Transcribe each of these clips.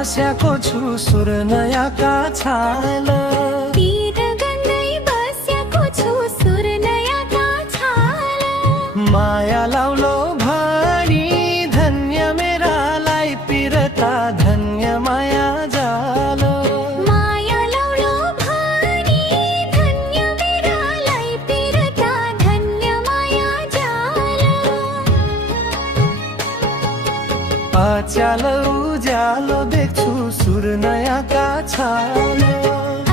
बस्याको छु सुर्नयाका छाल तिर गन्दै बस्याको छु सुर्नयाका छाल माया लाउलो भनी धन्य मेरालाई पिरता धन्य माया जाल माया लाउलो भनी धन्य मेरालाई पिरता धन्य माया जाल अच्याल उज्यालो देख्छु सुर्नयाका छाल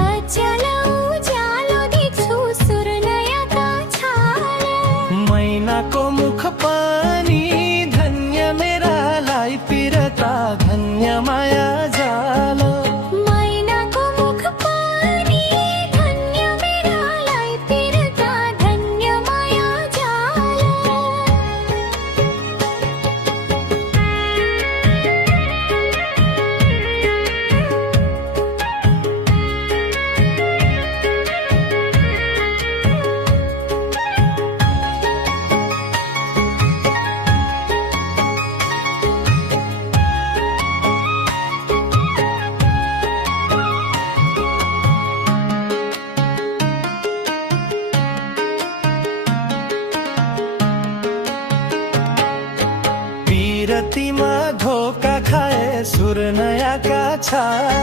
अच्याल उज्यालो देख्छु सुर्नयाका छाल मैनाको मुख पनि धन्य मेरालाई पिरता धन्य माया जाल मैनाको मुख पनि धन्य मेरालाई पिरता धन्य माया जाल पिरतीमा धोका खाए सुर्नयाका छाल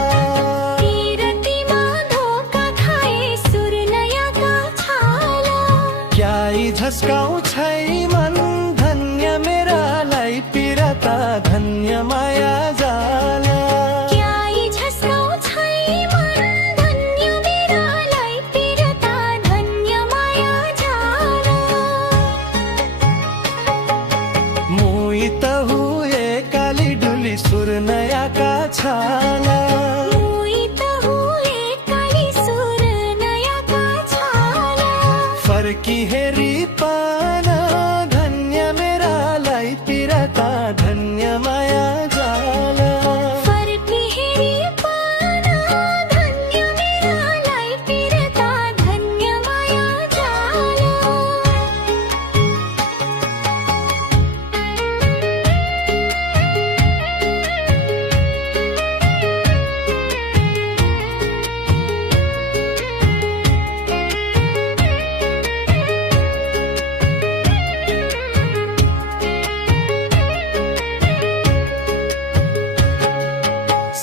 पिरतीमा धोका खाए सुर्नयाका छाल क्याई झस्काउँछै मन धन्य मेरालाई पिरता धन्य माया जाल क्याई झस्काउँछै मन धन्य मेरालाई पिरता धन्य माया जाल मुई त हुए काली डुली सुर्नयाका छाल मुई त हुए काली सुर्नयाका छाल फर्की हेरी पान धन्य मेरालाई पिरता धन्य माया जाल फर्की हेरी पान धन्य मेरालाई पिरता धन्य माया जाल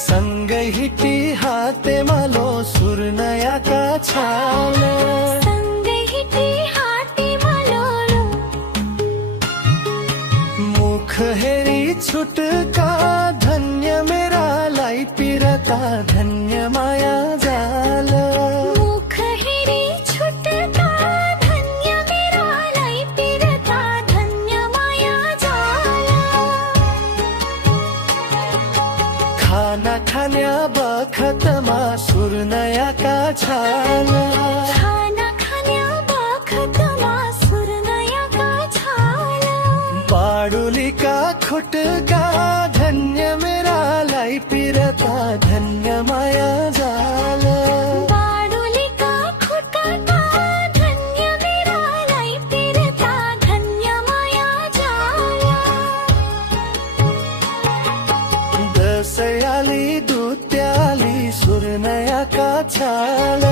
सँगै हिटी हाते मालो सुर्नयाका छाल सँगै हिटी हाते मलोलो मुख हेरी छुटका धन्य मेरालाई पिरता धन्य माया जाल मुख हेरी छुटका धन्य मेरालाई पिरता धन्य माया जाल खाना खान्या बखतमा सुर्नयाका छाल खाना खान्या बखतमा सुर्नयाका छाल बाडुलीका खुटका धन्य मेरालाई पिरता धन्य माया जाल बाडुलीका खुट्टाका धन्य मेरालाई पिरता धन्य माया जाल दसैयाली दुत्याली सुर्नयाका छाल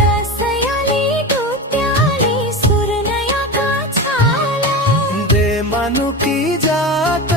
दसैँयाली दुत्याली सुर्नयाका छाल दे मानुकी जात